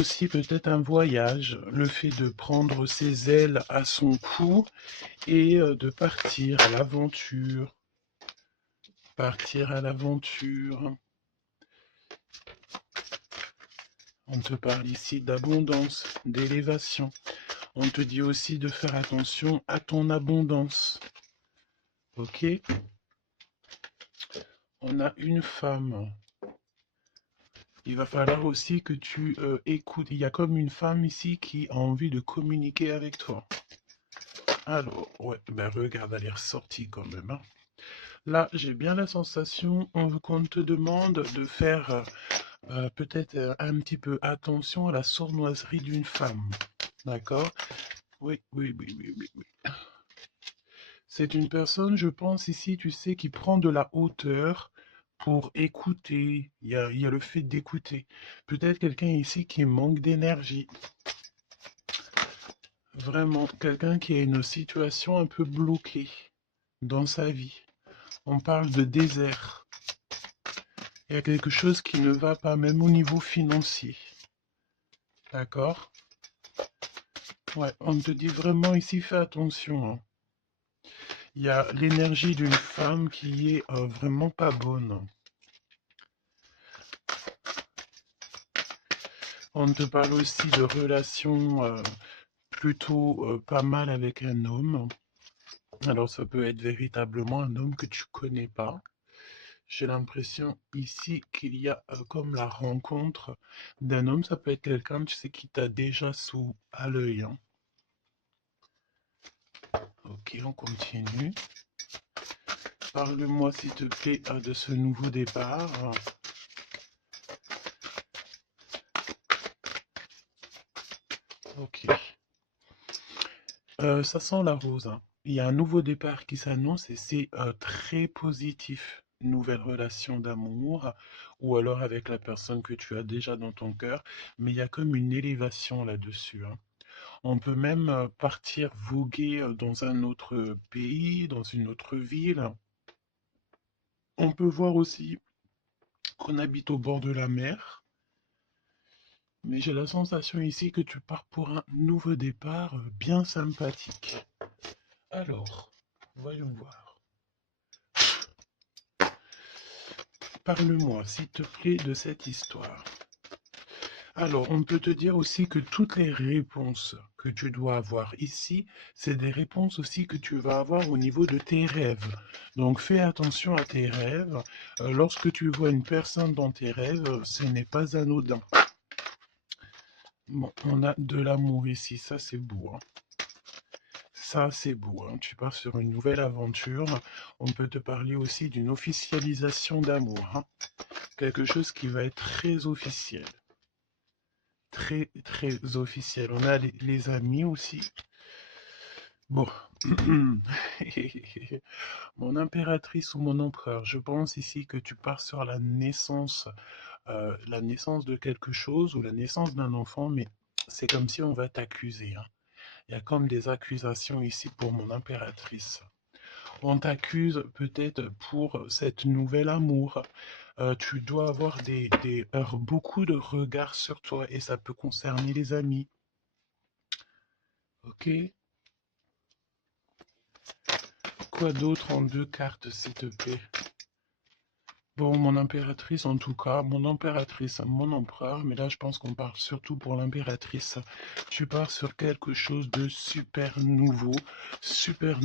Aussi peut-être un voyage, le fait de prendre ses ailes à son cou et de partir à l'aventure. Partir à l'aventure. On te parle ici d'abondance, d'élévation. On te dit aussi de faire attention à ton abondance. Ok? On a une femme. Il va falloir aussi que tu écoutes. Il y a comme une femme ici qui a envie de communiquer avec toi. Alors, ouais, ben regarde, elle est ressortie quand même, hein. Là, j'ai bien la sensation qu'on te demande de faire peut-être un petit peu attention à la sournoiserie d'une femme. D'accord? Oui, oui, oui, oui, oui, oui. C'est une personne, je pense ici, tu sais, qui prend de la hauteur pour écouter. Il y a le fait d'écouter. Peut-être quelqu'un ici qui manque d'énergie. Vraiment, quelqu'un qui a une situation un peu bloquée dans sa vie. On parle de désert. Il y a quelque chose qui ne va pas, même au niveau financier. D'accord? Ouais, on te dit vraiment ici, fais attention, hein. Il y a l'énergie d'une femme qui est vraiment pas bonne. On te parle aussi de relations plutôt pas mal avec un homme. Alors ça peut être véritablement un homme que tu connais pas. J'ai l'impression ici qu'il y a comme la rencontre d'un homme. Ça peut être quelqu'un, tu sais, qui t'a déjà sous à l'œil, hein. Ok, on continue. Parle-moi s'il te plaît de ce nouveau départ. Ok. Ça sent la rose, hein. Il y a un nouveau départ qui s'annonce et c'est très positif. Une nouvelle relation d'amour ou alors avec la personne que tu as déjà dans ton cœur. Mais il y a comme une élévation là-dessus, hein. On peut même partir voguer dans un autre pays, dans une autre ville. On peut voir aussi qu'on habite au bord de la mer. Mais j'ai la sensation ici que tu pars pour un nouveau départ bien sympathique. Alors, voyons voir. Parle-moi, s'il te plaît, de cette histoire. Alors, on peut te dire aussi que toutes les réponses que tu dois avoir ici, c'est des réponses aussi que tu vas avoir au niveau de tes rêves. Donc, fais attention à tes rêves. Lorsque tu vois une personne dans tes rêves, ce n'est pas anodin. Bon, on a de l'amour ici, ça c'est beau, hein. Ça, c'est beau, hein. Tu pars sur une nouvelle aventure. On peut te parler aussi d'une officialisation d'amour, hein. Quelque chose qui va être très officiel. Très, très officiel. On a les amis aussi. Bon. Mon impératrice ou mon empereur, je pense ici que tu pars sur la naissance de quelque chose ou la naissance d'un enfant, mais c'est comme si on va t'accuser, hein. Il y a comme des accusations ici pour mon impératrice. On t'accuse peut-être pour cette nouvel amour. Tu dois avoir beaucoup de regards sur toi et ça peut concerner les amis. Ok? Quoi d'autre en deux cartes, s'il te plaît? Bon, mon impératrice en tout cas, mon impératrice, mon empereur, mais là je pense qu'on parle surtout pour l'impératrice. Tu pars sur quelque chose de super nouveau, super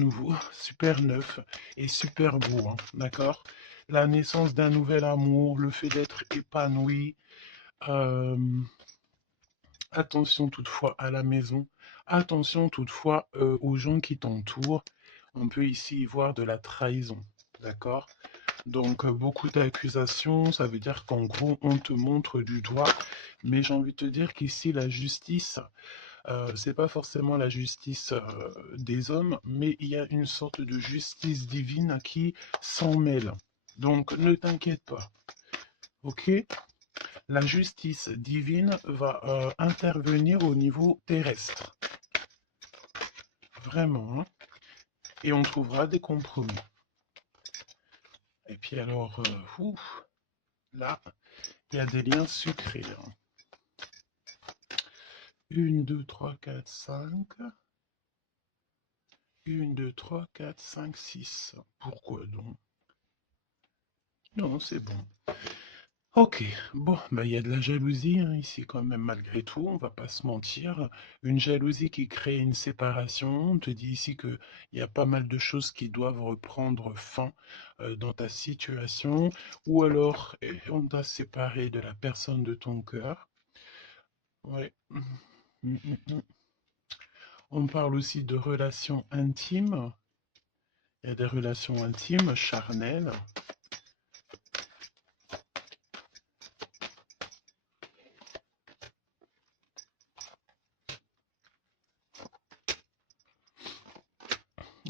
neuf et super beau, hein, d'accord? La naissance d'un nouvel amour, le fait d'être épanoui. euh, Attention toutefois à la maison, attention toutefois aux gens qui t'entourent. On peut ici y voir de la trahison, d'accord? Donc beaucoup d'accusations, ça veut dire qu'en gros on te montre du doigt, mais j'ai envie de te dire qu'ici la justice, c'est pas forcément la justice des hommes, mais il y a une sorte de justice divine qui s'en mêle. Donc ne t'inquiète pas, ok? La justice divine va intervenir au niveau terrestre, vraiment, hein, et on trouvera des compromis. Et puis alors, là, il y a des liens sucrés, hein. 1, 2, 3, 4, 5. 1, 2, 3, 4, 5, 6. Pourquoi donc? Non, c'est bon. Ok, bon, bah, il y a de la jalousie hein, ici quand même malgré tout, on va pas se mentir. Une jalousie qui crée une séparation. On te dit ici que il y a pas mal de choses qui doivent reprendre fin dans ta situation, ou alors on t'a séparé de la personne de ton cœur. Ouais. Mm, mm, mm. On parle aussi de relations intimes. Il y a des relations intimes, charnelles.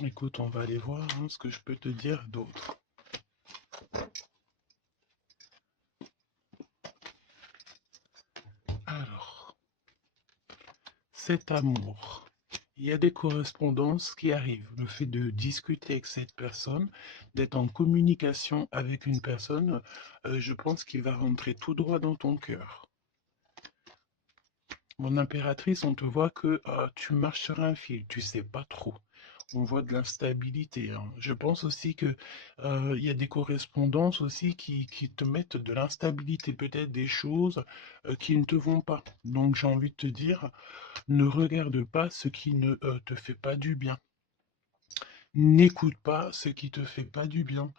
Écoute, on va aller voir hein, ce que je peux te dire d'autre. Alors, cet amour. Il y a des correspondances qui arrivent. Le fait de discuter avec cette personne, d'être en communication avec une personne, je pense qu'il va rentrer tout droit dans ton cœur. Mon impératrice, on te voit que tu marches sur un fil, tu sais pas trop. On voit de l'instabilité, hein. Je pense aussi que il y a des correspondances aussi qui te mettent de l'instabilité, peut-être des choses qui ne te vont pas. Donc j'ai envie de te dire, ne regarde pas ce qui ne te fait pas du bien. N'écoute pas ce qui te fait pas du bien.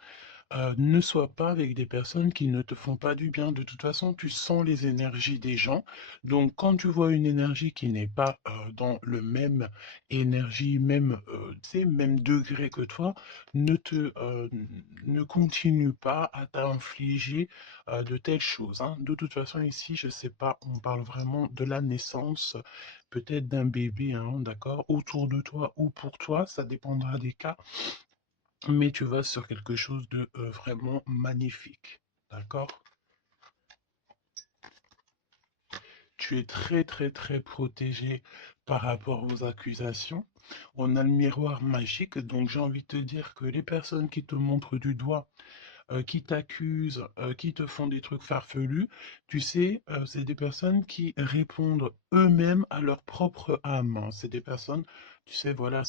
Ne sois pas avec des personnes qui ne te font pas du bien. De toute façon, tu sens les énergies des gens. Donc, quand tu vois une énergie qui n'est pas dans le même énergie, même, tu sais, même degré que toi, ne continue pas à t'infliger de telles choses, hein. De toute façon, ici, je sais pas, on parle vraiment de la naissance, peut-être d'un bébé, hein, d'accord, autour de toi ou pour toi, ça dépendra des cas. Mais tu vas sur quelque chose de vraiment magnifique. D'accord? Tu es très très très protégé par rapport aux accusations. On a le miroir magique, donc j'ai envie de te dire que les personnes qui te montrent du doigt, qui t'accusent, qui te font des trucs farfelus, tu sais, c'est des personnes qui répondent eux-mêmes à leur propre âme, hein. C'est des personnes, tu sais, voilà,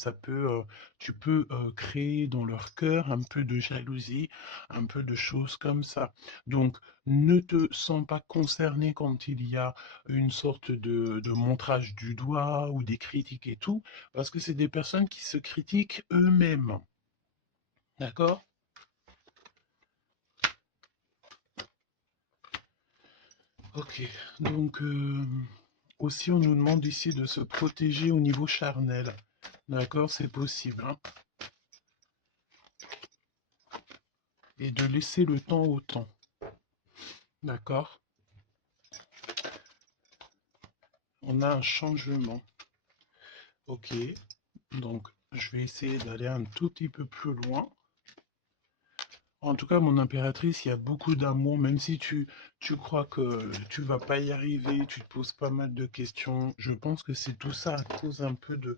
tu peux créer dans leur cœur un peu de jalousie, un peu de choses comme ça. Donc, ne te sens pas concerné quand il y a une sorte de montrage du doigt ou des critiques et tout, parce que c'est des personnes qui se critiquent eux-mêmes. D'accord? Ok, donc aussi on nous demande ici de se protéger au niveau charnel. D'accord, c'est possible, hein. Et de laisser le temps au temps. D'accord? On a un changement. Ok, donc je vais essayer d'aller un tout petit peu plus loin. En tout cas, mon impératrice, il y a beaucoup d'amour, même si tu crois que tu vas pas y arriver, tu te poses pas mal de questions. Je pense que c'est tout ça à cause un peu de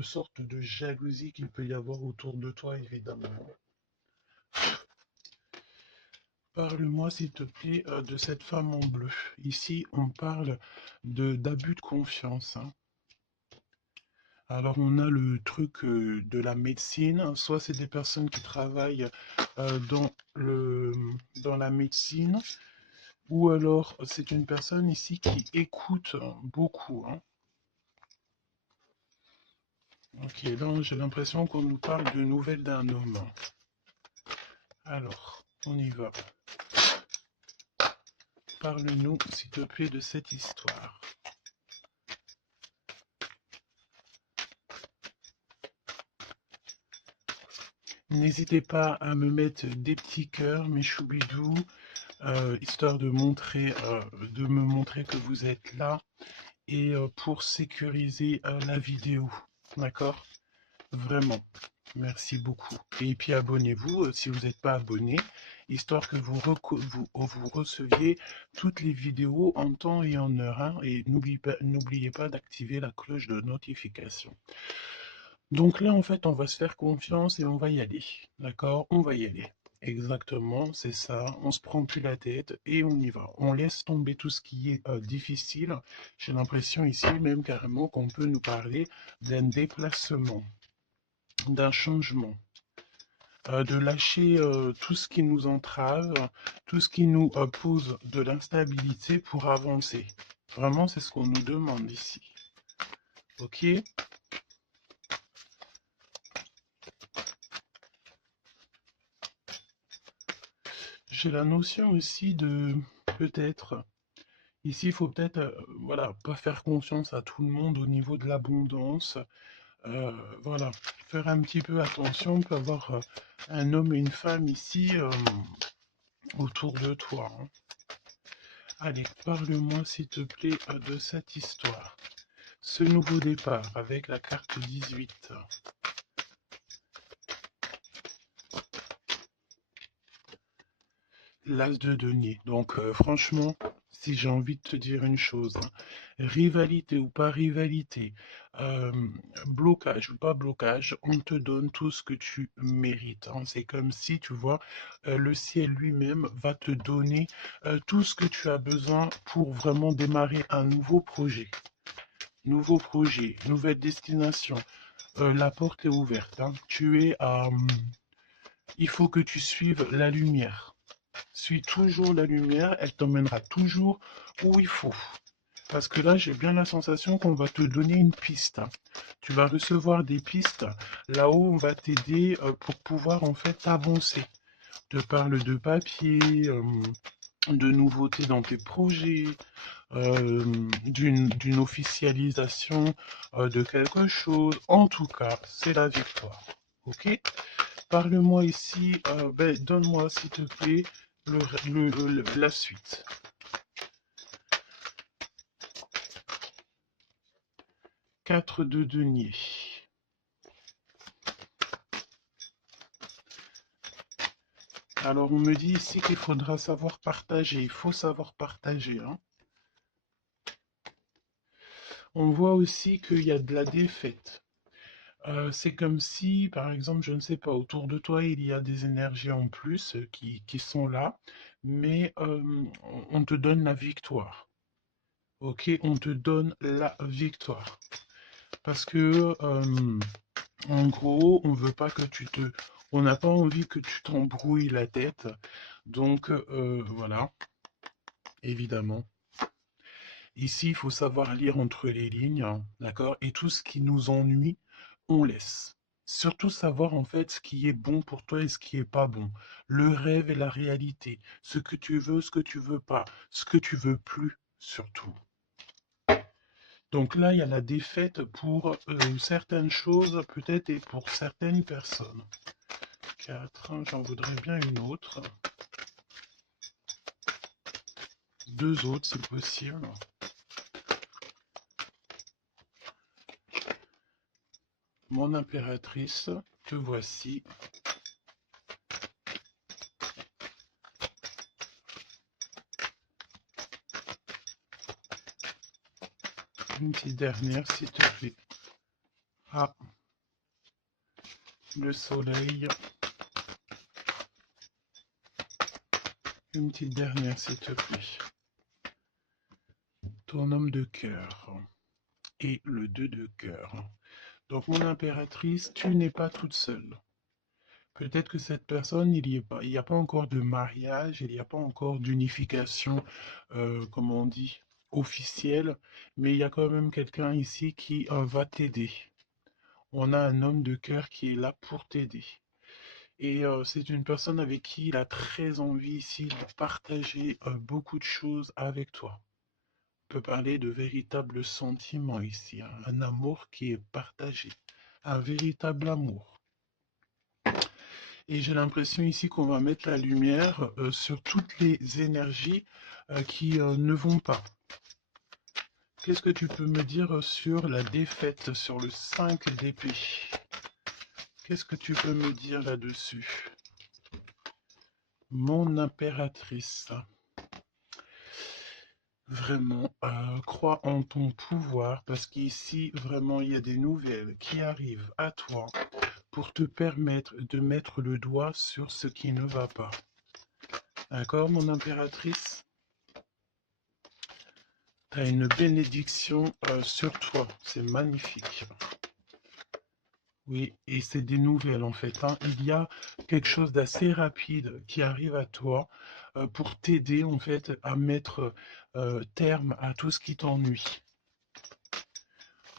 sorte de jalousie qu'il peut y avoir autour de toi, évidemment. Parle-moi, s'il te plaît, de cette femme en bleu. Ici, on parle d'abus de confiance, hein. Alors, on a le truc de la médecine. Soit c'est des personnes qui travaillent dans dans la médecine, ou alors c'est une personne ici qui écoute beaucoup, hein. Ok, là, j'ai l'impression qu'on nous parle de nouvelles d'un homme. Alors, on y va. Parle-nous, s'il te plaît, de cette histoire. N'hésitez pas à me mettre des petits cœurs, mes choubidous, histoire de me montrer que vous êtes là et pour sécuriser la vidéo. D'accord? Vraiment. Merci beaucoup. Et puis abonnez-vous si vous n'êtes pas abonné, histoire que vous receviez toutes les vidéos en temps et en heure, hein. Et n'oubliez pas d'activer la cloche de notification. Donc là, en fait, on va se faire confiance et on va y aller. D'accord? On va y aller. Exactement, c'est ça. On se prend plus la tête et on y va. On laisse tomber tout ce qui est difficile. J'ai l'impression ici même carrément qu'on peut nous parler d'un déplacement, d'un changement, de lâcher tout ce qui nous entrave, tout ce qui nous pose de l'instabilité pour avancer. Vraiment, c'est ce qu'on nous demande ici. Ok? J'ai la notion aussi de peut-être. Ici, il faut peut-être, voilà, pas faire confiance à tout le monde au niveau de l'abondance. Voilà, faire un petit peu attention. On peut avoir un homme et une femme ici autour de toi, hein. Allez, parle-moi s'il te plaît de cette histoire. Ce nouveau départ avec la carte 18. L'as de denier. Donc franchement, si j'ai envie de te dire une chose, hein, rivalité ou pas rivalité, euh, blocage ou pas blocage, on te donne tout ce que tu mérites, hein. C'est comme si, tu vois, le ciel lui-même va te donner tout ce que tu as besoin pour vraiment démarrer un nouveau projet. Nouveau projet, nouvelle destination. La porte est ouverte, hein. Tu es à... il faut que tu suives la lumière. Suis toujours la lumière, elle t'emmènera toujours où il faut. Parce que là, j'ai bien la sensation qu'on va te donner une piste. Tu vas recevoir des pistes là-haut, on va t'aider pour pouvoir en fait avancer. Te parle de papier, de nouveautés dans tes projets, d'une officialisation de quelque chose. En tout cas, c'est la victoire. Ok? Parle-moi ici, donne-moi s'il te plaît la suite. 4 de denier. Alors on me dit ici qu'il faudra savoir partager, il faut savoir partager, hein. On voit aussi qu'il y a de la défaite. C'est comme si, par exemple, je ne sais pas, autour de toi, il y a des énergies en plus qui sont là, mais on te donne la victoire. Ok, on te donne la victoire. Parce que, en gros, on veut pas que tu te... On n'a pas envie que tu t'embrouilles la tête. Donc, voilà, évidemment. Ici, il faut savoir lire entre les lignes, hein, d'accord? Et tout ce qui nous ennuie, on laisse. Surtout savoir en fait ce qui est bon pour toi et ce qui est pas bon. Le rêve et la réalité. Ce que tu veux, ce que tu veux pas. Ce que tu veux plus, surtout. Donc là, il y a la défaite pour certaines choses, peut-être, et pour certaines personnes. 4, j'en voudrais bien une autre. 2 autres, si possible. Mon impératrice, te voici. Une petite dernière, s'il te plaît. Ah, le soleil. Une petite dernière, s'il te plaît. Ton homme de cœur. Et le 2 de cœur. Donc, mon impératrice, tu n'es pas toute seule. Peut-être que cette personne, il n'y a pas encore de mariage, il n'y a pas encore d'unification, comme on dit, officielle, mais il y a quand même quelqu'un ici qui va t'aider. On a un homme de cœur qui est là pour t'aider. Et c'est une personne avec qui il a très envie ici de partager beaucoup de choses avec toi. On peut parler de véritables sentiments ici, hein, un amour qui est partagé, un véritable amour. Et j'ai l'impression ici qu'on va mettre la lumière sur toutes les énergies qui ne vont pas. Qu'est-ce que tu peux me dire sur la défaite, sur le 5 d'épée? Qu'est-ce que tu peux me dire là-dessus? Mon impératrice. Vraiment, crois en ton pouvoir parce qu'ici, vraiment, il y a des nouvelles qui arrivent à toi pour te permettre de mettre le doigt sur ce qui ne va pas. D'accord, mon impératrice? Tu as une bénédiction sur toi, c'est magnifique. Oui, et c'est des nouvelles en fait, hein. Il y a quelque chose d'assez rapide qui arrive à toi pour t'aider en fait à mettre terme à tout ce qui t'ennuie.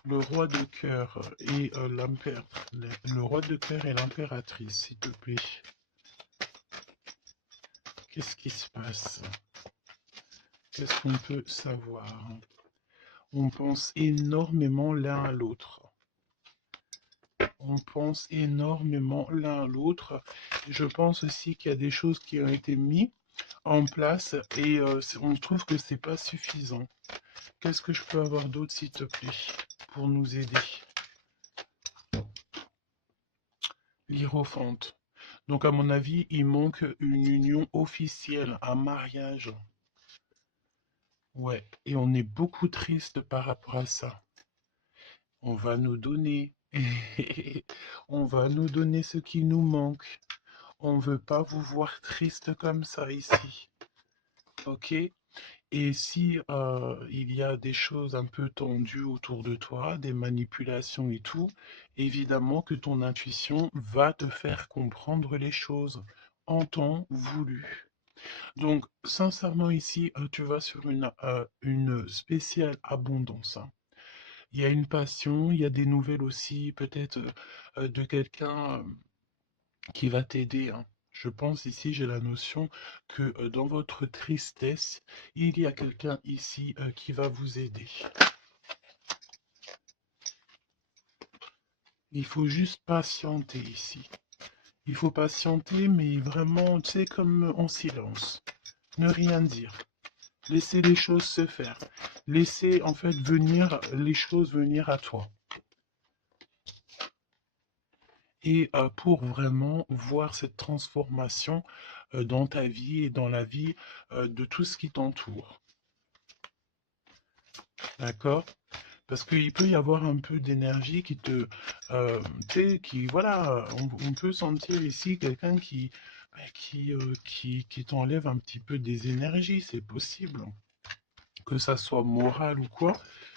Le roi de cœur et le roi de cœur et l'impératrice, s'il te plaît. Qu'est-ce qui se passe? Qu'est-ce qu'on peut savoir? On pense énormément l'un à l'autre. On pense énormément l'un à l'autre. Je pense aussi qu'il y a des choses qui ont été mises en place et on trouve que c'est pas suffisant. Qu'est-ce que je peux avoir d'autre, s'il te plaît, pour nous aider? L'Hiérophante. Donc, à mon avis, il manque une union officielle, un mariage. Ouais, et on est beaucoup triste par rapport à ça. On va nous donner. On va nous donner ce qui nous manque. On ne veut pas vous voir triste comme ça ici. Ok? Et si il y a des choses un peu tendues autour de toi, des manipulations et tout, évidemment que ton intuition va te faire comprendre les choses en temps voulu. Donc, sincèrement, ici, tu vas sur une spéciale abondance, hein. Il y a une passion, il y a des nouvelles aussi, peut-être de quelqu'un qui va t'aider, hein. Je pense ici, j'ai la notion que dans votre tristesse, il y a quelqu'un ici qui va vous aider. Il faut juste patienter ici. Il faut patienter, mais vraiment, tu sais, comme en silence. Ne rien dire. Laissez les choses se faire. Laissez en fait venir les choses venir à toi. Et pour vraiment voir cette transformation dans ta vie et dans la vie de tout ce qui t'entoure. D'accord? Parce qu'il peut y avoir un peu d'énergie qui te... tu sais, qui... Voilà, on peut sentir ici quelqu'un qui t'enlève un petit peu des énergies, c'est possible. Que ça soit moral ou quoi,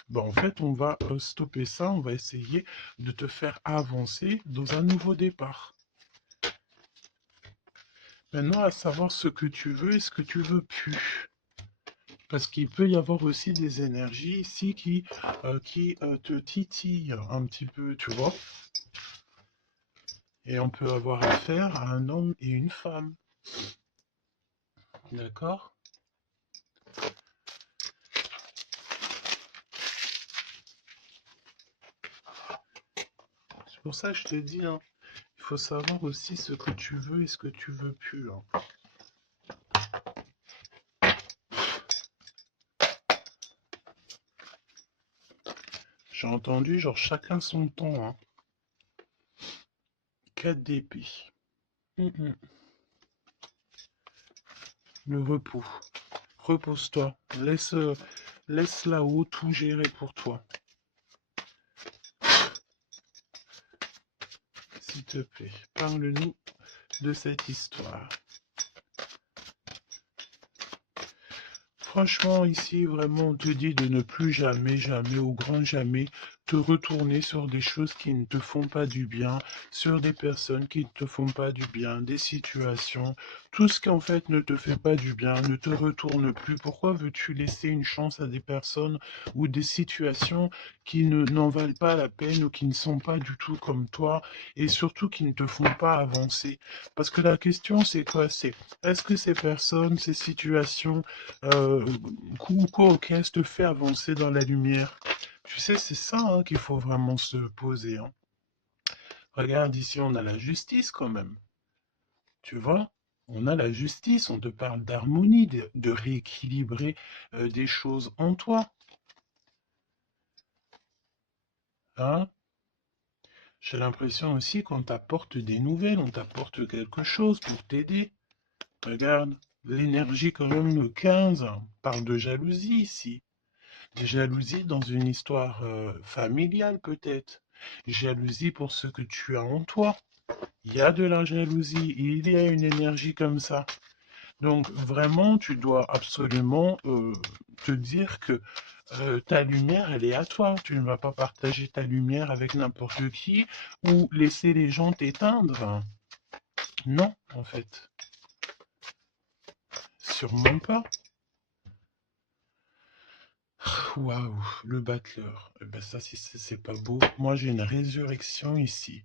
ben en fait, on va stopper ça, on va essayer de te faire avancer dans un nouveau départ. Maintenant, à savoir ce que tu veux et ce que tu veux plus. Parce qu'il peut y avoir aussi des énergies ici qui te titillent un petit peu, tu vois. Et on peut avoir affaire à un homme et une femme. D'accord? C'est pour ça que je te dis, hein, il faut savoir aussi ce que tu veux et ce que tu veux plus, hein. J'ai entendu, genre, chacun son temps, hein. 4 d'épée. Le repos. Repose-toi. Laisse là-haut tout gérer pour toi. S'il te plaît, parle-nous de cette histoire. Franchement, ici, vraiment, on te dit de ne plus jamais, jamais, au grand jamais, te retourner sur des choses qui ne te font pas du bien, sur des personnes qui ne te font pas du bien, des situations, tout ce qui en fait ne te fait pas du bien, ne te retourne plus. Pourquoi veux-tu laisser une chance à des personnes ou des situations qui n'en valent pas la peine ou qui ne sont pas du tout comme toi et surtout qui ne te font pas avancer? Parce que la question, c'est quoi? C'est est-ce que ces personnes, ces situations, quoi, qu'est-ce te fait avancer dans la lumière? Tu sais, c'est ça hein, qu'il faut vraiment se poser, hein. Regarde ici, on a la justice quand même. Tu vois? On a la justice, on te parle d'harmonie, de rééquilibrer des choses en toi. Hein? J'ai l'impression aussi qu'on t'apporte des nouvelles, on t'apporte quelque chose pour t'aider. Regarde, l'énergie quand même, le 15, parle de jalousie ici. Jalousie dans une histoire familiale peut-être. Jalousie pour ce que tu as en toi. Il y a de la jalousie, il y a une énergie comme ça. Donc vraiment, tu dois absolument te dire que ta lumière, elle est à toi. Tu ne vas pas partager ta lumière avec n'importe qui ou laisser les gens t'éteindre. Non, en fait. Sûrement pas. Waouh, le battleur. Eh ben ça, c'est pas beau. Moi, j'ai une résurrection ici.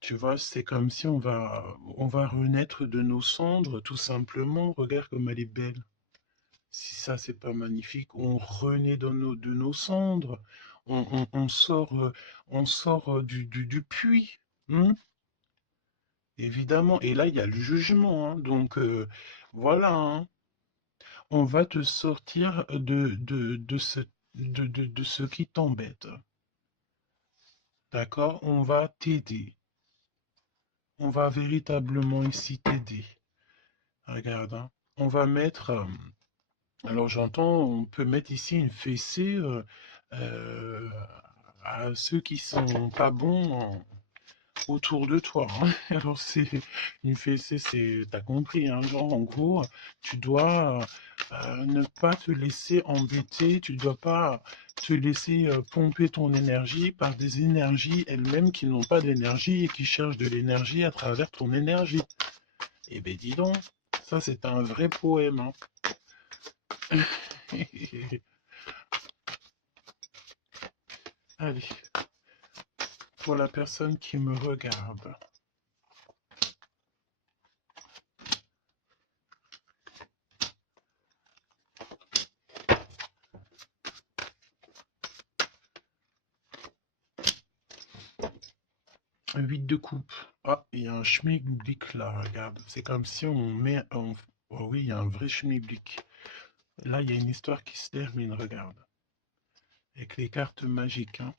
Tu vois, c'est comme si on va renaître de nos cendres, tout simplement. Regarde comme elle est belle. Si ça, c'est pas magnifique, on renaît de nos cendres. On sort du puits. Hein, évidemment. Et là, il y a le jugement. Hein. Donc, voilà. Hein. On va te sortir de ce qui t'embête. D'accord? On va t'aider. On va véritablement ici t'aider. Regarde, hein. On va mettre. Alors j'entends, on peut mettre ici une fessée euh, à ceux qui sont pas bons autour de toi. Hein. Alors c'est une fessée, t'as compris, hein, genre en gros, tu dois ne pas te laisser embêter, tu dois pas te laisser pomper ton énergie par des énergies elles-mêmes qui n'ont pas d'énergie et qui cherchent de l'énergie à travers ton énergie. Eh ben dis donc, ça c'est un vrai poème. Hein. Allez, pour la personne qui me regarde. 8 de coupe. Ah, il y a un schmilblick là, regarde. C'est comme si on met... Oh oui, il y a un vrai schmilblick. Là, il y a une histoire qui se termine, regarde. Avec les cartes magiques. Hein.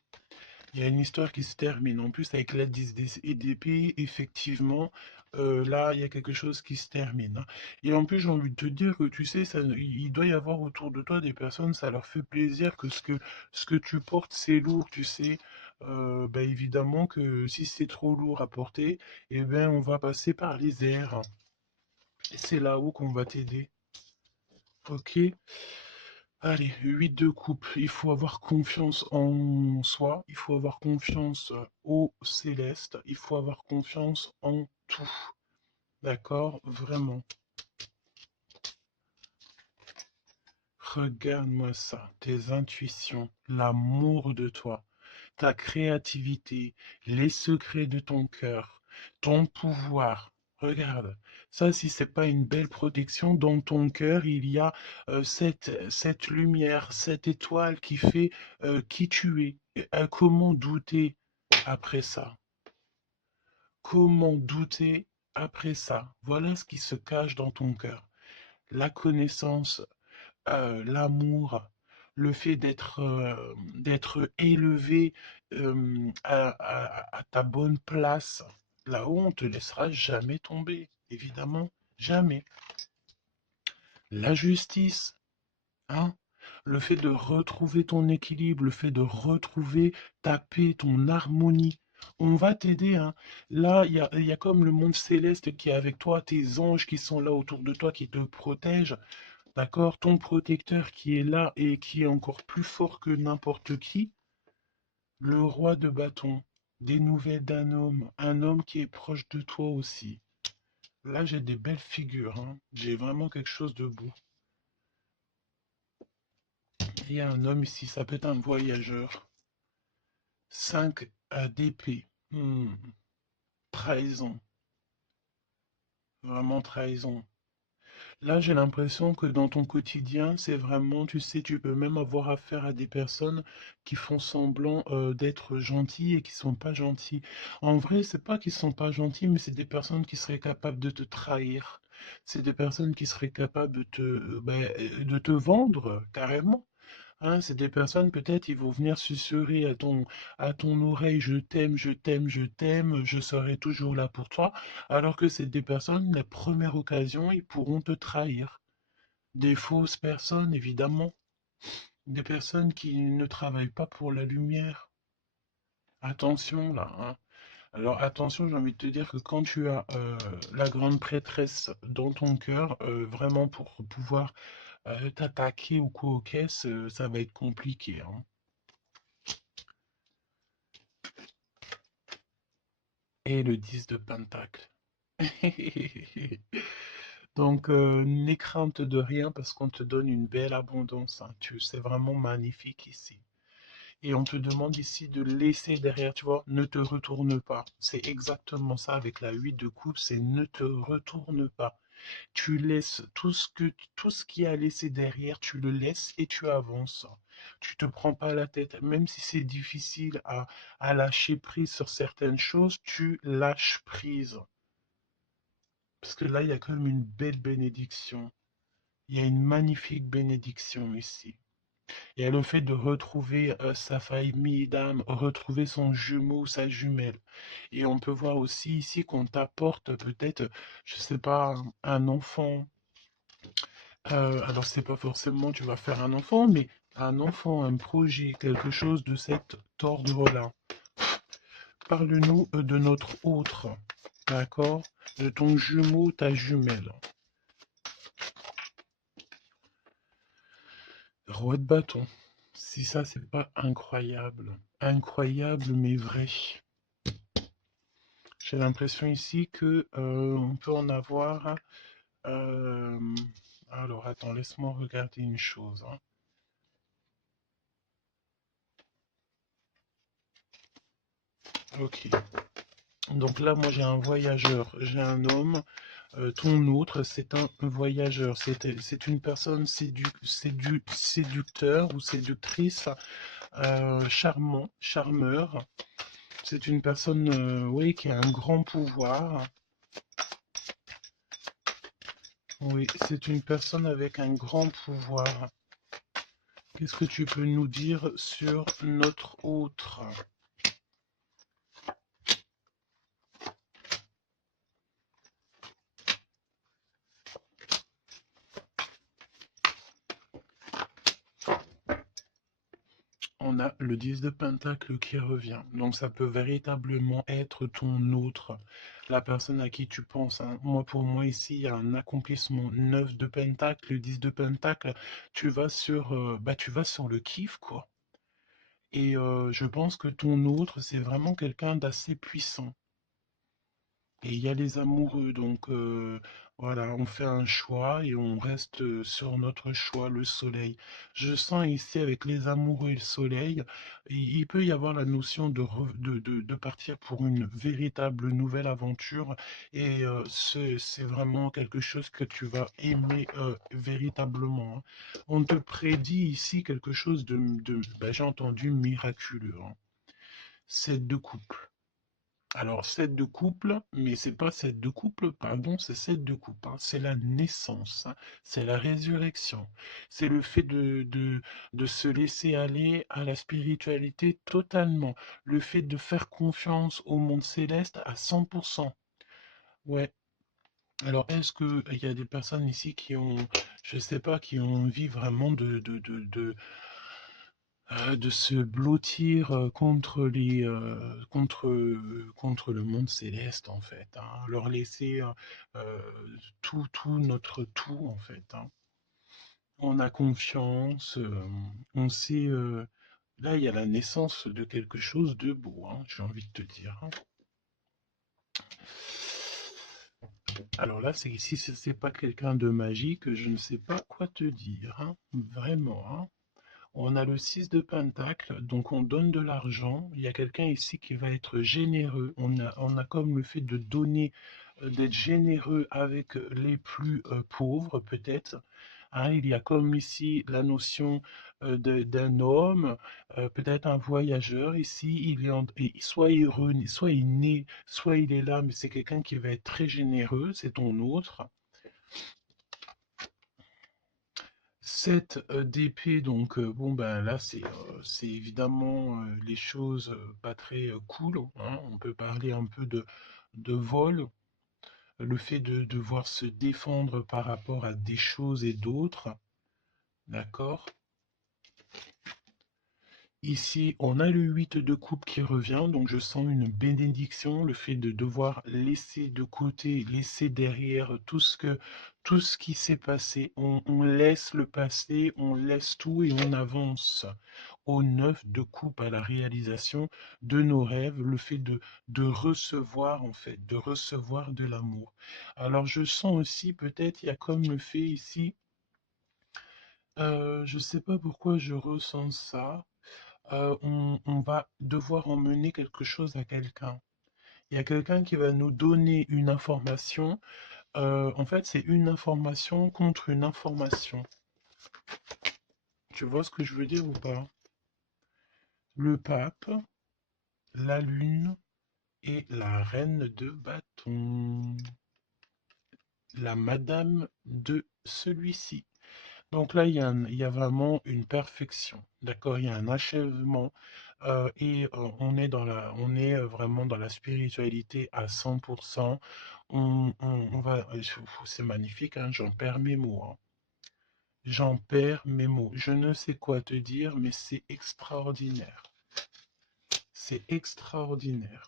Il y a une histoire qui se termine. En plus, avec la 10 d'épée, effectivement, là, il y a quelque chose qui se termine. Hein. Et en plus, j'ai envie de te dire que, tu sais, il doit y avoir autour de toi des personnes, ça leur fait plaisir que ce que tu portes, c'est lourd, tu sais. Bah, évidemment que si c'est trop lourd à porter, eh ben, on va passer par les airs. Et c'est là-haut qu'on va t'aider. Ok? Allez, 8 de coupe. Il faut avoir confiance en soi, il faut avoir confiance au céleste, il faut avoir confiance en tout. D'accord? Vraiment. Regarde-moi ça, tes intuitions, l'amour de toi, ta créativité, les secrets de ton cœur, ton pouvoir. Regarde, ça, si c'est pas une belle protection, dans ton cœur, il y a cette lumière, cette étoile qui fait qui tu es. Et, comment douter après ça? Comment douter après ça? Voilà ce qui se cache dans ton cœur. La connaissance, l'amour, le fait d'être élevé à ta bonne place, là-haut, on ne te laissera jamais tomber, évidemment, jamais. La justice, hein, le fait de retrouver ton équilibre, le fait de retrouver ta paix, ton harmonie. On va t'aider, hein. Là, il y a comme le monde céleste qui est avec toi, tes anges qui sont là autour de toi, qui te protègent. D'accord? Ton protecteur qui est là et qui est encore plus fort que n'importe qui, le roi de bâton, des nouvelles d'un homme, un homme qui est proche de toi aussi. Là, j'ai des belles figures, hein. J'ai vraiment quelque chose de beau. Il y a un homme ici, ça peut être un voyageur. 5 d'épée. Trahison. Vraiment trahison. Là, j'ai l'impression que dans ton quotidien, c'est vraiment, tu sais, tu peux même avoir affaire à des personnes qui font semblant d'être gentilles et qui sont pas gentils. En vrai, c'est pas qu'ils sont pas gentils, mais c'est des personnes qui seraient capables de te trahir. C'est des personnes qui seraient capables de te vendre carrément. Hein, c'est des personnes, peut-être, ils vont venir susurrer à ton oreille, je t'aime, je t'aime, je t'aime, je serai toujours là pour toi, alors que c'est des personnes, la première occasion, ils pourront te trahir. Des fausses personnes, évidemment, des personnes qui ne travaillent pas pour la lumière. Attention là, hein. Alors attention, j'ai envie de te dire que quand tu as la grande prêtresse dans ton cœur, vraiment pour pouvoir t'attaquer ou quoi aux caisses, ça va être compliqué, hein. Et le 10 de Pentacle. Donc, n'aie crainte de rien parce qu'on te donne une belle abondance, hein. C'est vraiment magnifique ici. Et on te demande ici de laisser derrière, tu vois, ne te retourne pas. C'est exactement ça avec la 8 de coupe, c'est ne te retourne pas. Tu laisses tout ce qui a laissé derrière, tu le laisses et tu avances. Tu te prends pas la tête, même si c'est difficile à lâcher prise sur certaines choses, tu lâches prise. Parce que là, il y a quand même une belle bénédiction. Il y a une magnifique bénédiction ici. Il y a le fait de retrouver sa famille d'âme, retrouver son jumeau, sa jumelle. Et on peut voir aussi ici qu'on t'apporte peut-être, je sais pas, un enfant. Alors c'est pas forcément tu vas faire un enfant, mais un enfant, un projet, quelque chose de cet ordre-là. Parle-nous de notre autre, d'accord? De ton jumeau, ta jumelle. Roi de bâton. Si ça, c'est pas incroyable. Incroyable, mais vrai. J'ai l'impression ici que on peut en avoir. euh, Alors, attends, laisse-moi regarder une chose, hein. Ok. Donc là, moi, j'ai un voyageur, j'ai un homme. Ton autre, c'est un voyageur. C'est une personne séducteur ou séductrice, charmant, charmeur. C'est une personne, oui, qui a un grand pouvoir. Oui, c'est une personne avec un grand pouvoir. Qu'est-ce que tu peux nous dire sur notre autre? On a le 10 de Pentacle qui revient. Donc ça peut véritablement être ton autre, la personne à qui tu penses, hein. Moi, pour moi, ici, il y a un accomplissement 9 de Pentacle, le 10 de Pentacle. Tu vas sur le kiff, quoi. Et je pense que ton autre, c'est vraiment quelqu'un d'assez puissant. Et il y a les amoureux, donc voilà, on fait un choix et on reste sur notre choix, le soleil. Je sens ici avec les amoureux et le soleil, il peut y avoir la notion de partir pour une véritable nouvelle aventure et c'est vraiment quelque chose que tu vas aimer véritablement, hein. On te prédit ici quelque chose j'ai entendu miraculeux, hein. C'est de couple. Alors, 7 de couple, mais c'est pas 7 de couple, pardon, c'est 7 de couple, hein. C'est la naissance, hein. C'est la résurrection. C'est le fait de se laisser aller à la spiritualité totalement. Le fait de faire confiance au monde céleste à 100%. Ouais. Alors, est-ce qu'il y a des personnes ici qui ont, je sais pas, qui ont envie vraiment de se blottir contre le monde céleste en fait, hein. Leur laisser tout notre tout en fait, hein. On a confiance, on sait. Là, il y a la naissance de quelque chose de beau, hein, j'ai envie de te dire, hein. Alors là, si c'est pas quelqu'un de magique, je ne sais pas quoi te dire, hein. Vraiment, hein. On a le 6 de Pentacle, donc on donne de l'argent. Il y a quelqu'un ici qui va être généreux. On a comme le fait de donner, d'être généreux avec les plus pauvres, peut-être, hein. Il y a comme ici la notion d'un homme, peut-être un voyageur. Ici, soit il renaît, soit il naît, soit il est là, mais c'est quelqu'un qui va être très généreux, c'est ton autre. 7 d'épée, donc bon ben là c'est évidemment les choses pas très cool, hein. On peut parler un peu de vol, le fait de devoir se défendre par rapport à des choses et d'autres, d'accord? Ici, on a le 8 de coupe qui revient, donc je sens une bénédiction, le fait de devoir laisser de côté, laisser derrière tout ce qui s'est passé. On laisse le passé, on laisse tout et on avance au 9 de coupe, à la réalisation de nos rêves, le fait de recevoir en fait, de recevoir de l'amour. Alors je sens aussi, peut-être, il y a comme le fait ici, je sais pas pourquoi je ressens ça. On va devoir emmener quelque chose à quelqu'un. Il y a quelqu'un qui va nous donner une information. En fait, c'est une information contre une information. Tu vois ce que je veux dire ou pas? Le pape, la lune et la reine de bâton. La madame de celui-ci. Donc là, il y a vraiment une perfection, d'accord? Il y a un achèvement on est vraiment dans la spiritualité à 100%. C'est magnifique, hein, j'en perds mes mots, hein. J'en perds mes mots. Je ne sais quoi te dire, mais c'est extraordinaire. C'est extraordinaire.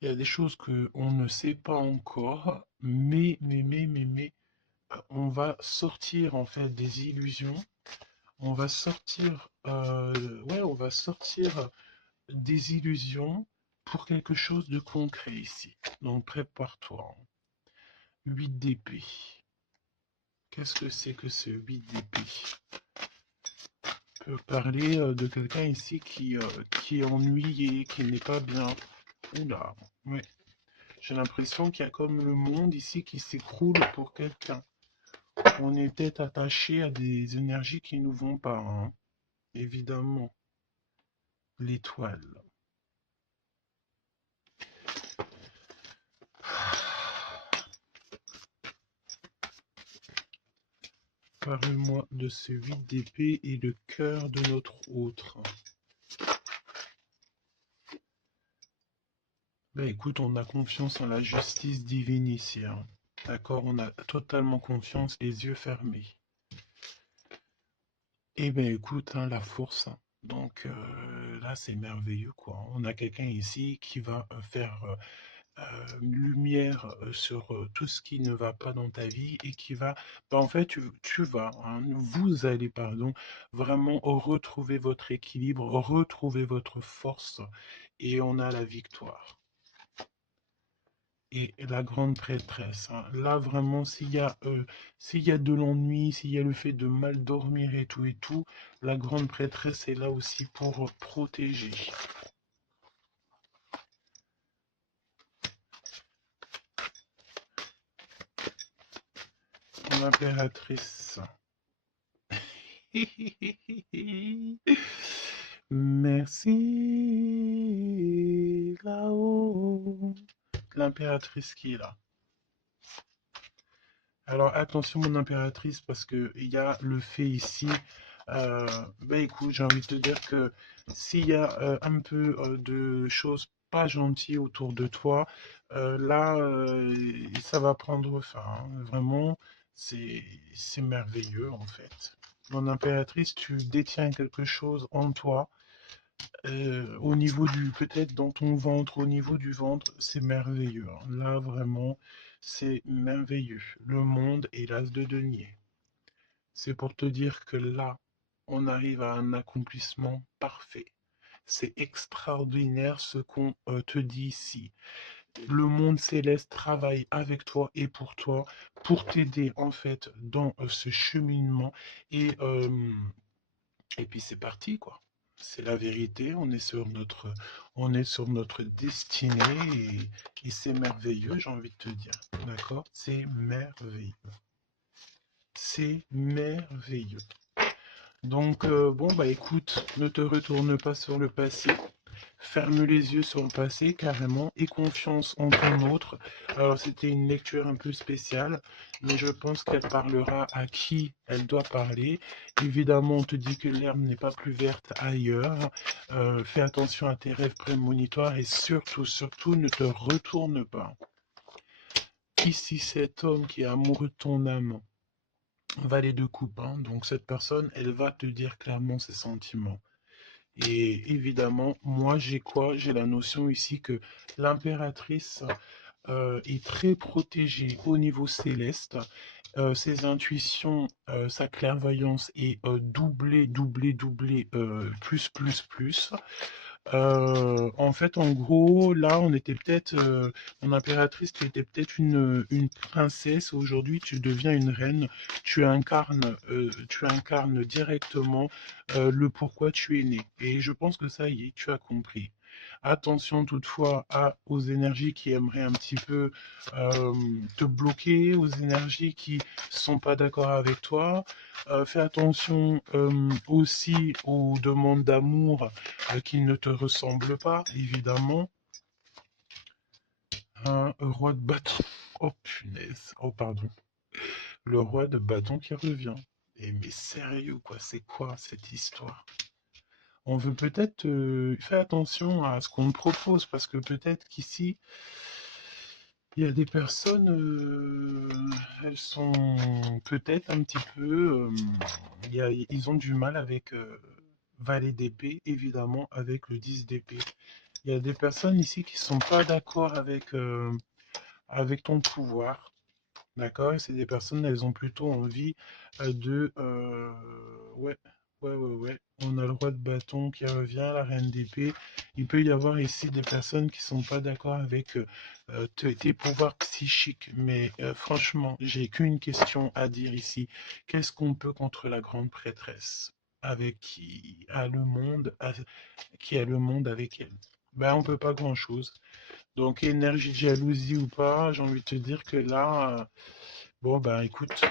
Il y a des choses que on ne sait pas encore, mais, on va sortir en fait des illusions. On va sortir, ouais, on va sortir des illusions pour quelque chose de concret ici. Donc prépare-toi. 8 d'épée. Qu'est-ce que c'est que ce 8 d'épée? On peut parler de quelqu'un ici qui est ennuyé, qui n'est pas bien. Oula, ouais. J'ai l'impression qu'il y a comme le monde ici qui s'écroule pour quelqu'un. On est peut-être attaché à des énergies qui ne nous vont pas, hein. Évidemment. L'étoile. Parle-moi de ce 8 d'épée et le cœur de notre autre. Ben écoute, on a confiance en la justice divine ici, hein. D'accord, on a totalement confiance, les yeux fermés. Eh ben écoute, hein, la force, hein. Donc là, c'est merveilleux, quoi. On a quelqu'un ici qui va faire lumière sur tout ce qui ne va pas dans ta vie et qui va, ben, en fait, tu vas, hein, vous allez, pardon, vraiment retrouver votre équilibre, retrouver votre force et on a la victoire. Et la grande prêtresse, hein. Là, vraiment, s'il y a de l'ennui, s'il y a le fait de mal dormir et tout, la grande prêtresse est là aussi pour protéger. L'impératrice. Merci là-haut. L'impératrice qui est là. Alors attention mon impératrice parce que il y a le fait ici. Ben écoute, j'ai envie de te dire que s'il y a un peu de choses pas gentilles autour de toi, là ça va prendre fin, hein. Vraiment, c'est merveilleux en fait. Mon impératrice, tu détiens quelque chose en toi. Au niveau du, peut-être dans ton ventre, au niveau du ventre, c'est merveilleux, hein. Là, vraiment, c'est merveilleux. Le monde est l'as de denier. C'est pour te dire que là, on arrive à un accomplissement parfait. C'est extraordinaire ce qu'on te dit ici. Le monde céleste travaille avec toi et pour t'aider en fait dans ce cheminement. Et puis c'est parti, quoi. C'est la vérité, on est sur notre destinée et c'est merveilleux, j'ai envie de te dire. D'accord? C'est merveilleux. C'est merveilleux. Donc, bon, bah écoute, ne te retourne pas sur le passé. Ferme les yeux sur le passé carrément et confiance en ton autre. Alors c'était une lecture un peu spéciale, mais je pense qu'elle parlera à qui elle doit parler. Évidemment, on te dit que l'herbe n'est pas plus verte ailleurs. Fais attention à tes rêves prémonitoires et surtout, ne te retourne pas. Ici, cet homme qui est amoureux de ton âme, valet de coupe, hein. Donc cette personne, elle va te dire clairement ses sentiments. Et évidemment, moi j'ai quoi? J'ai la notion ici que l'impératrice est très protégée au niveau céleste. Ses intuitions, sa clairvoyance est doublée, plus. En fait, en gros, là, on était peut-être, mon impératrice, tu étais peut-être une princesse. Aujourd'hui, tu deviens une reine. Tu incarnes directement le pourquoi tu es né. Et je pense que ça y est, tu as compris. Attention toutefois aux énergies qui aimeraient un petit peu euh, te bloquer, aux énergies qui sont pas d'accord avec toi. Fais attention aussi aux demandes d'amour qui ne te ressemblent pas, évidemment. Un roi de bâton. Oh punaise. Oh pardon. Le roi de bâton qui revient. Et mais sérieux quoi, c'est quoi cette histoire? On veut peut-être faire attention à ce qu'on te propose parce que peut-être qu'ici il y a des personnes, elles sont peut-être un petit peu, ils ont du mal avec valet d'épée, évidemment, avec le 10 d'épée. Il y a des personnes ici qui sont pas d'accord avec ton pouvoir, d'accord? Et c'est des personnes, elles ont plutôt envie ouais, ouais. On a le roi de bâton qui revient, la reine d'épée. Il peut y avoir ici des personnes qui sont pas d'accord avec tes pouvoirs psychiques. Mais franchement, j'ai qu'une question à dire ici. Qu'est-ce qu'on peut contre la grande prêtresse? Avec qui a le monde avec elle? Ben, on peut pas grand-chose. Donc, énergie de jalousie ou pas, j'ai envie de te dire que là, bon, ben écoute,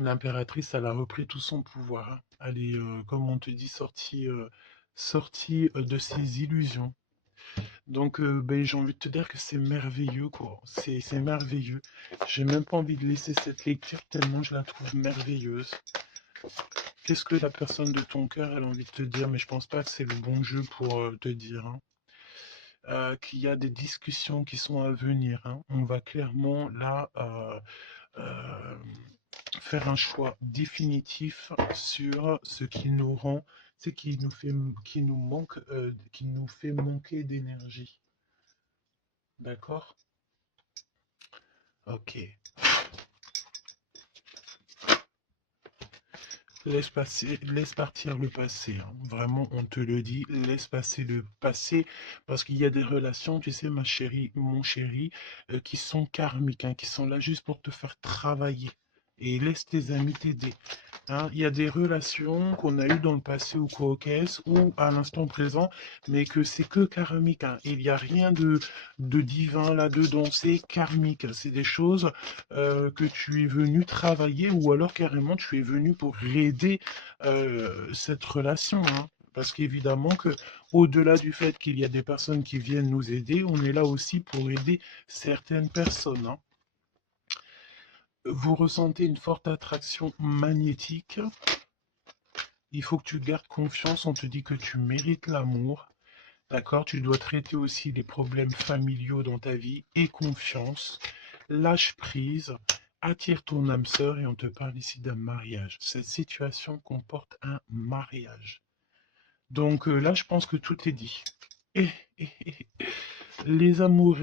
l'impératrice, elle a repris tout son pouvoir, hein. Elle est, comme on te dit, sortie de ses illusions. Donc, ben, j'ai envie de te dire que c'est merveilleux, quoi. C'est merveilleux. J'ai même pas envie de laisser cette lecture tellement je la trouve merveilleuse. Qu'est-ce que la personne de ton cœur, elle a envie de te dire? Mais je pense pas que c'est le bon jeu pour te dire, hein. Qu'il y a des discussions qui sont à venir, hein. On va clairement là euh, faire un choix définitif sur ce qui nous rend, ce qui nous fait manquer d'énergie. D'accord? Ok. Laisse partir le passé, hein. Vraiment, on te le dit, laisse passer le passé, parce qu'il y a des relations, tu sais, ma chérie, mon chéri, qui sont karmiques, hein, qui sont là juste pour te faire travailler. Et laisse tes amis t'aider. Hein, il y a des relations qu'on a eues dans le passé ou quoi caisse ou à l'instant présent, mais que c'est que karmique, hein. Il n'y a rien de divin là-dedans, c'est karmique. C'est des choses que tu es venu travailler ou alors carrément tu es venu pour aider cette relation, hein. Parce qu'évidemment que au-delà du fait qu'il y a des personnes qui viennent nous aider, on est là aussi pour aider certaines personnes, hein. Vous ressentez une forte attraction magnétique. Il faut que tu gardes confiance, on te dit que tu mérites l'amour, d'accord? Tu dois traiter aussi les problèmes familiaux dans ta vie et confiance. Lâche prise, attire ton âme sœur et on te parle ici d'un mariage. Cette situation comporte un mariage. Donc là, je pense que tout est dit. Et, les amours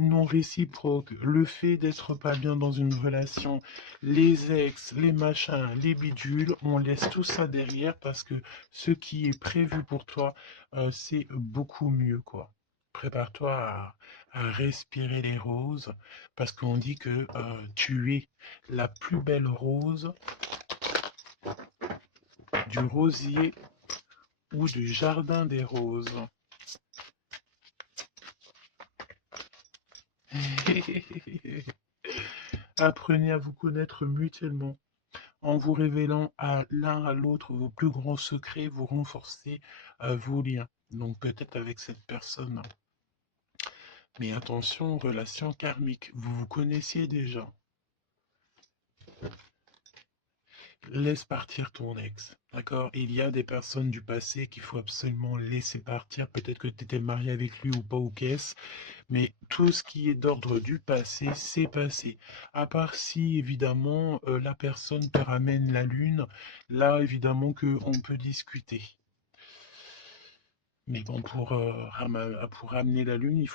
non réciproques, le fait d'être pas bien dans une relation, les ex, les machins, les bidules, on laisse tout ça derrière parce que ce qui est prévu pour toi, c'est beaucoup mieux, quoi. Prépare-toi à respirer les roses parce qu'on dit que tu es la plus belle rose du rosier ou du jardin des roses. Apprenez à vous connaître mutuellement. En vous révélant à l'un à l'autre vos plus grands secrets, vous renforcez vos liens. Donc peut-être avec cette personne. Mais attention, relation karmique. Vous vous connaissiez déjà. laisse partir ton ex, d'accord? Il y a des personnes du passé qu'il faut absolument laisser partir. Peut-être que tu étais marié avec lui ou pas, ou qu'est-ce, mais tout ce qui est d'ordre du passé, c'est passé. À part si, évidemment, la personne te ramène la lune, là, évidemment, que on peut discuter. Mais bon, pour ramener la lune, il faut